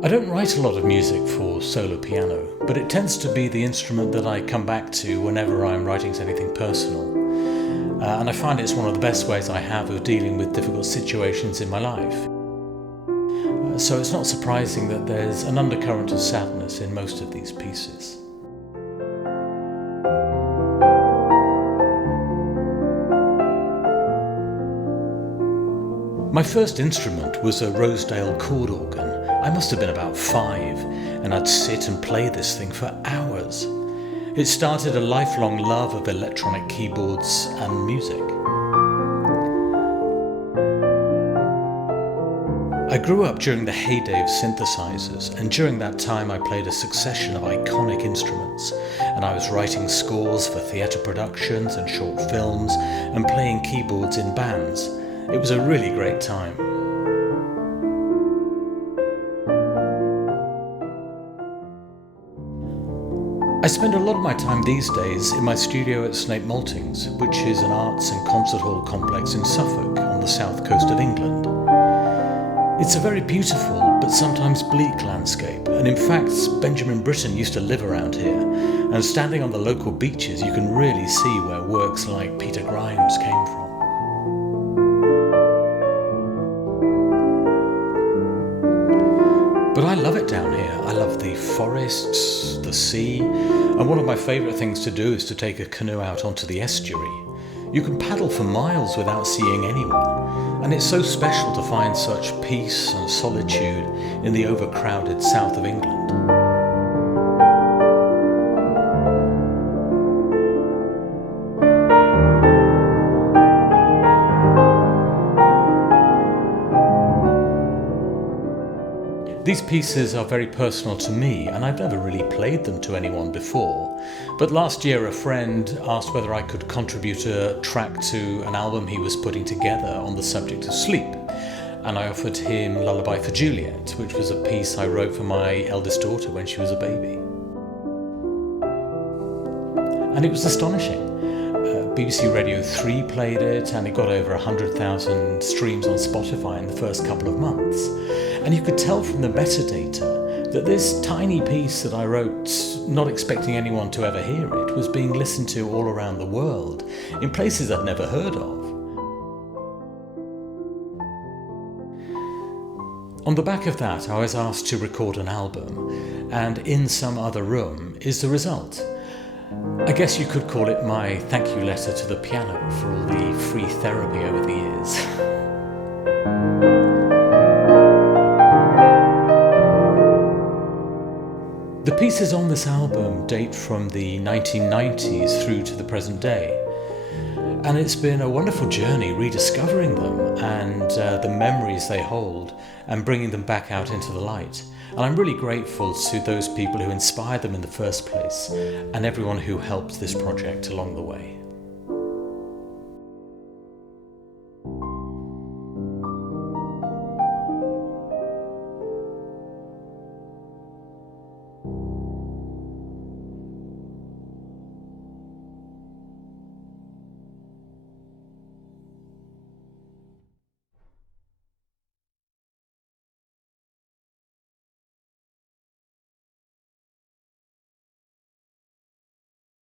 I don't write a lot of music for solo piano, but it tends to be the instrument that I come back to whenever I'm writing anything personal. And I find it's one of the best ways I have of dealing with difficult situations in my life. So it's not surprising that there's an undercurrent of sadness in most of these pieces. My first instrument was a Rosedale chord organ. I must have been about 5, and I'd sit and play this thing for hours. It started a lifelong love of electronic keyboards and music. I grew up during the heyday of synthesizers, and during that time I played a succession of iconic instruments, and I was writing scores for theatre productions and short films, and playing keyboards in bands. It was a really great time. I spend a lot of my time these days in my studio at Snape Maltings, which is an arts and concert hall complex in Suffolk on the south coast of England. It's a very beautiful but sometimes bleak landscape, and in fact Benjamin Britten used to live around here, and standing on the local beaches you can really see where works like Peter Grimes came from. But I love it down here. I love the forests, the sea, and one of my favourite things to do is to take a canoe out onto the estuary. You can paddle for miles without seeing anyone, and it's so special to find such peace and solitude in the overcrowded south of England. These pieces are very personal to me, and I've never really played them to anyone before. But last year a friend asked whether I could contribute a track to an album he was putting together on the subject of sleep. And I offered him Lullaby for Juliet, which was a piece I wrote for my eldest daughter when she was a baby. And it was astonishing. BBC Radio 3 played it, and it got over 100,000 streams on Spotify in the first couple of months. And you could tell from the metadata that this tiny piece that I wrote, not expecting anyone to ever hear it, was being listened to all around the world, in places I'd never heard of. On the back of that, I was asked to record an album, and In Some Other Room is the result. I guess you could call it my thank you letter to the piano for all the free therapy over the years. The pieces on this album date from the 1990s through to the present day, and it's been a wonderful journey rediscovering them and the memories they hold and bringing them back out into the light. And I'm really grateful to those people who inspired them in the first place and everyone who helped this project along the way.